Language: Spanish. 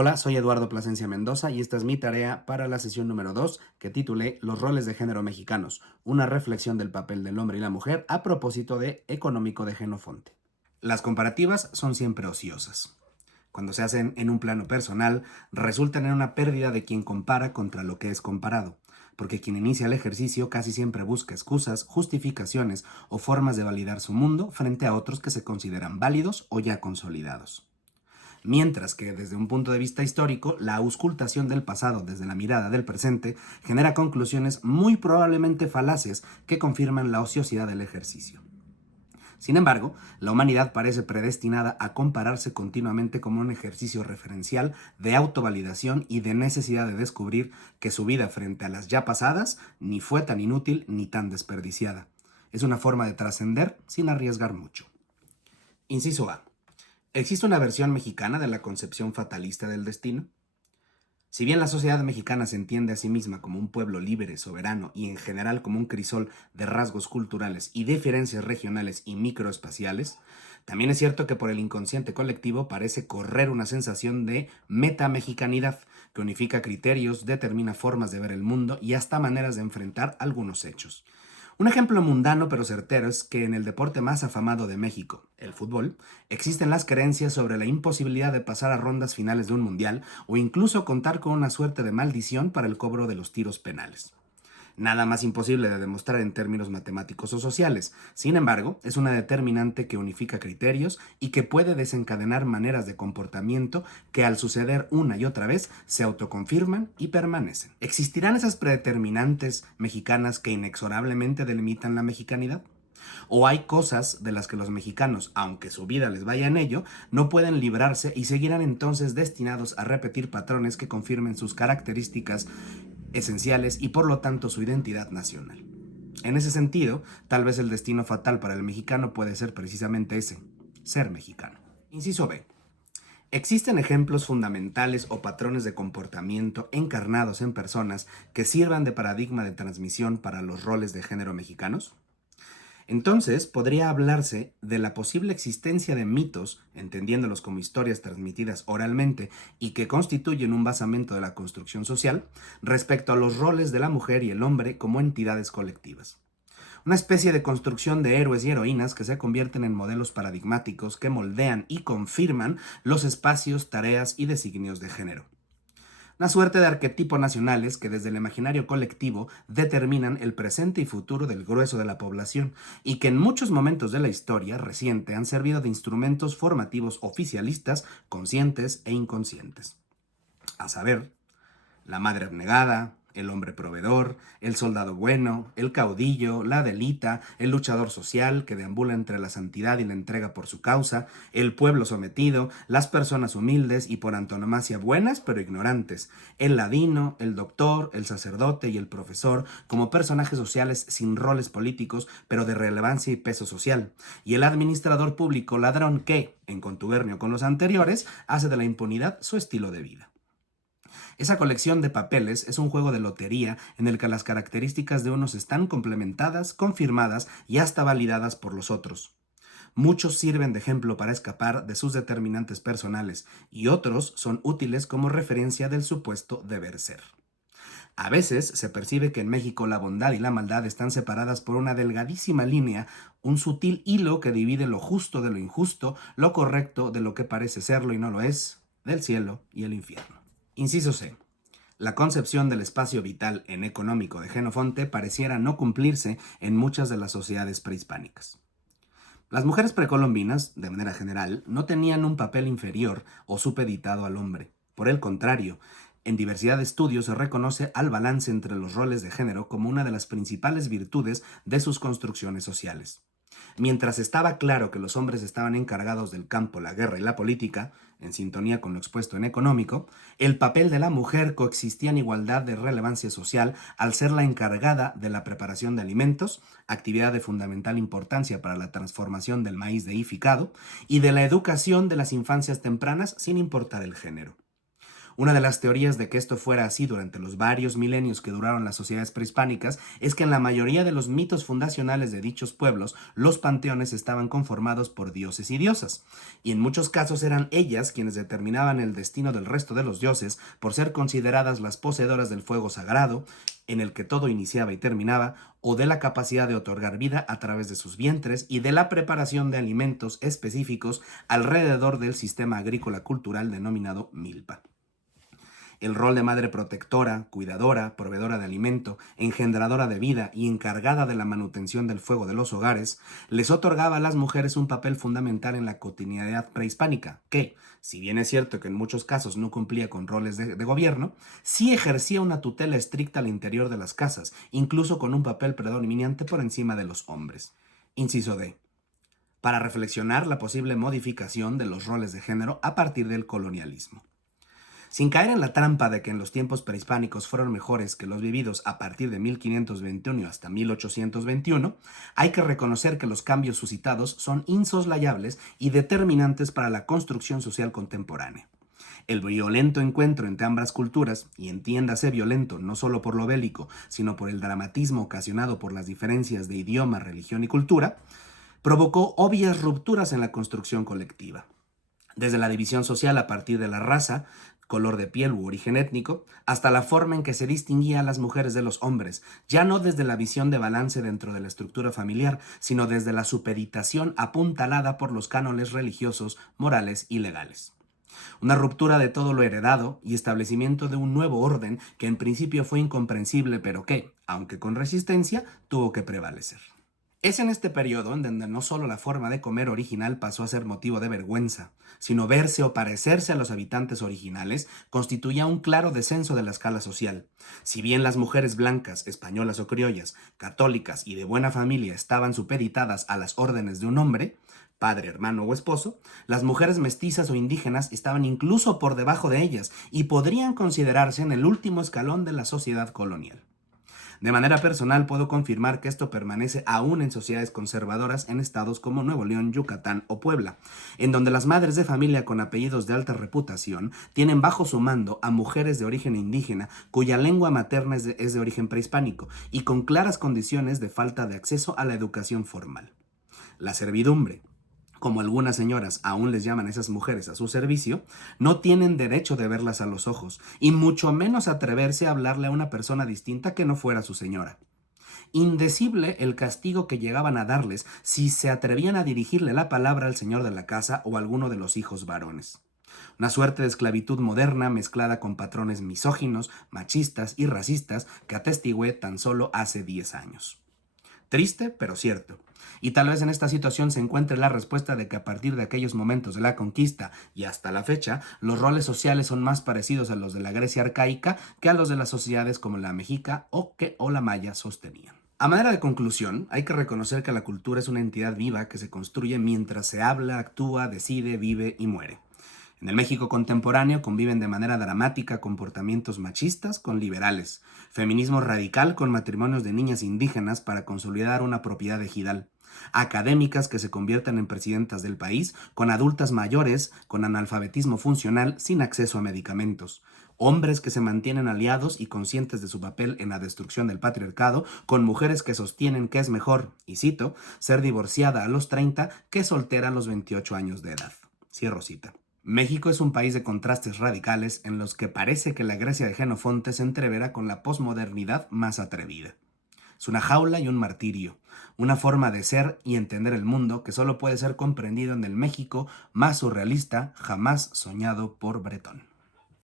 Hola, soy Eduardo Plasencia Mendoza y esta es mi tarea para la sesión número 2 que titulé Los roles de género mexicanos, una reflexión del papel del hombre y la mujer a propósito de Económico de Genofonte. Las comparativas son siempre ociosas. Cuando se hacen en un plano personal, resultan en una pérdida de quien compara contra lo que es comparado, porque quien inicia el ejercicio casi siempre busca excusas, justificaciones o formas de validar su mundo frente a otros que se consideran válidos o ya consolidados. Mientras que desde un punto de vista histórico, la auscultación del pasado desde la mirada del presente genera conclusiones muy probablemente falaces que confirman la ociosidad del ejercicio. Sin embargo, la humanidad parece predestinada a compararse continuamente como un ejercicio referencial de autovalidación y de necesidad de descubrir que su vida frente a las ya pasadas ni fue tan inútil ni tan desperdiciada. Es una forma de trascender sin arriesgar mucho. Inciso A. ¿Existe una versión mexicana de la concepción fatalista del destino? Si bien la sociedad mexicana se entiende a sí misma como un pueblo libre, soberano y en general como un crisol de rasgos culturales y diferencias regionales y microespaciales, también es cierto que por el inconsciente colectivo parece correr una sensación de metamexicanidad que unifica criterios, determina formas de ver el mundo y hasta maneras de enfrentar algunos hechos. Un ejemplo mundano pero certero es que en el deporte más afamado de México, el fútbol, existen las creencias sobre la imposibilidad de pasar a rondas finales de un mundial o incluso contar con una suerte de maldición para el cobro de los tiros penales. Nada más imposible de demostrar en términos matemáticos o sociales. Sin embargo, es una determinante que unifica criterios y que puede desencadenar maneras de comportamiento que al suceder una y otra vez se autoconfirman y permanecen. ¿Existirán esas predeterminantes mexicanas que inexorablemente delimitan la mexicanidad? ¿O hay cosas de las que los mexicanos, aunque su vida les vaya en ello, no pueden librarse y seguirán entonces destinados a repetir patrones que confirmen sus características esenciales y por lo tanto su identidad nacional? En ese sentido, tal vez el destino fatal para el mexicano puede ser precisamente ese, ser mexicano. Inciso B. ¿Existen ejemplos fundamentales o patrones de comportamiento encarnados en personas que sirvan de paradigma de transmisión para los roles de género mexicanos? Entonces, podría hablarse de la posible existencia de mitos, entendiéndolos como historias transmitidas oralmente y que constituyen un basamento de la construcción social, respecto a los roles de la mujer y el hombre como entidades colectivas. Una especie de construcción de héroes y heroínas que se convierten en modelos paradigmáticos que moldean y confirman los espacios, tareas y designios de género. Una suerte de arquetipos nacionales que desde el imaginario colectivo determinan el presente y futuro del grueso de la población y que en muchos momentos de la historia reciente han servido de instrumentos formativos oficialistas conscientes e inconscientes. A saber, la madre abnegada, el hombre proveedor, el soldado bueno, el caudillo, la delita, el luchador social que deambula entre la santidad y la entrega por su causa, el pueblo sometido, las personas humildes y por antonomasia buenas pero ignorantes, el ladino, el doctor, el sacerdote y el profesor como personajes sociales sin roles políticos pero de relevancia y peso social, y el administrador público ladrón que, en contubernio con los anteriores, hace de la impunidad su estilo de vida. Esa colección de papeles es un juego de lotería en el que las características de unos están complementadas, confirmadas y hasta validadas por los otros. Muchos sirven de ejemplo para escapar de sus determinantes personales y otros son útiles como referencia del supuesto deber ser. A veces se percibe que en México la bondad y la maldad están separadas por una delgadísima línea, un sutil hilo que divide lo justo de lo injusto, lo correcto de lo que parece serlo y no lo es, del cielo y el infierno. Inciso C. La concepción del espacio vital en Económico de Genofonte pareciera no cumplirse en muchas de las sociedades prehispánicas. Las mujeres precolombinas, de manera general, no tenían un papel inferior o supeditado al hombre. Por el contrario, en diversidad de estudios se reconoce al balance entre los roles de género como una de las principales virtudes de sus construcciones sociales. Mientras estaba claro que los hombres estaban encargados del campo, la guerra y la política, en sintonía con lo expuesto en Económico, el papel de la mujer coexistía en igualdad de relevancia social al ser la encargada de la preparación de alimentos, actividad de fundamental importancia para la transformación del maíz deificado, y de la educación de las infancias tempranas sin importar el género. Una de las teorías de que esto fuera así durante los varios milenios que duraron las sociedades prehispánicas es que en la mayoría de los mitos fundacionales de dichos pueblos, los panteones estaban conformados por dioses y diosas, y en muchos casos eran ellas quienes determinaban el destino del resto de los dioses por ser consideradas las poseedoras del fuego sagrado, en el que todo iniciaba y terminaba, o de la capacidad de otorgar vida a través de sus vientres y de la preparación de alimentos específicos alrededor del sistema agrícola cultural denominado milpa. El rol de madre protectora, cuidadora, proveedora de alimento, engendradora de vida y encargada de la manutención del fuego de los hogares, les otorgaba a las mujeres un papel fundamental en la cotidianidad prehispánica, que, si bien es cierto que en muchos casos no cumplía con roles de gobierno, sí ejercía una tutela estricta al interior de las casas, incluso con un papel predominante por encima de los hombres. Inciso D. Para reflexionar la posible modificación de los roles de género a partir del colonialismo. Sin caer en la trampa de que en los tiempos prehispánicos fueron mejores que los vividos a partir de 1521 hasta 1821, hay que reconocer que los cambios suscitados son insoslayables y determinantes para la construcción social contemporánea. El violento encuentro entre ambas culturas, y entiéndase violento no solo por lo bélico, sino por el dramatismo ocasionado por las diferencias de idioma, religión y cultura, provocó obvias rupturas en la construcción colectiva. Desde la división social a partir de la raza, color de piel u origen étnico, hasta la forma en que se distinguía a las mujeres de los hombres, ya no desde la visión de balance dentro de la estructura familiar, sino desde la supeditación apuntalada por los cánones religiosos, morales y legales. Una ruptura de todo lo heredado y establecimiento de un nuevo orden que en principio fue incomprensible, pero que, aunque con resistencia, tuvo que prevalecer. Es en este periodo en donde no solo la forma de comer original pasó a ser motivo de vergüenza, sino verse o parecerse a los habitantes originales constituía un claro descenso de la escala social. Si bien las mujeres blancas, españolas o criollas, católicas y de buena familia estaban supeditadas a las órdenes de un hombre, padre, hermano o esposo, las mujeres mestizas o indígenas estaban incluso por debajo de ellas y podrían considerarse en el último escalón de la sociedad colonial. De manera personal puedo confirmar que esto permanece aún en sociedades conservadoras en estados como Nuevo León, Yucatán o Puebla, en donde las madres de familia con apellidos de alta reputación tienen bajo su mando a mujeres de origen indígena cuya lengua materna es de origen prehispánico y con claras condiciones de falta de acceso a la educación formal. La servidumbre, como algunas señoras aún les llaman a esas mujeres a su servicio, no tienen derecho de verlas a los ojos, y mucho menos atreverse a hablarle a una persona distinta que no fuera su señora. Indecible el castigo que llegaban a darles si se atrevían a dirigirle la palabra al señor de la casa o a alguno de los hijos varones. Una suerte de esclavitud moderna mezclada con patrones misóginos, machistas y racistas que atestigué tan solo hace 10 años. Triste, pero cierto. Y tal vez en esta situación se encuentre la respuesta de que a partir de aquellos momentos de la conquista y hasta la fecha, los roles sociales son más parecidos a los de la Grecia arcaica que a los de las sociedades como la mexica o la maya sostenían. A manera de conclusión, hay que reconocer que la cultura es una entidad viva que se construye mientras se habla, actúa, decide, vive y muere. En el México contemporáneo conviven de manera dramática comportamientos machistas con liberales, feminismo radical con matrimonios de niñas indígenas para consolidar una propiedad ejidal, académicas que se convierten en presidentas del país con adultas mayores con analfabetismo funcional sin acceso a medicamentos, hombres que se mantienen aliados y conscientes de su papel en la destrucción del patriarcado, con mujeres que sostienen que es mejor, y cito, ser divorciada a los 30 que soltera a los 28 años de edad. Cierro cita. México es un país de contrastes radicales en los que parece que la Grecia de Jenofonte se entrevera con la posmodernidad más atrevida. Es una jaula y un martirio, una forma de ser y entender el mundo que solo puede ser comprendido en el México más surrealista jamás soñado por Bretón.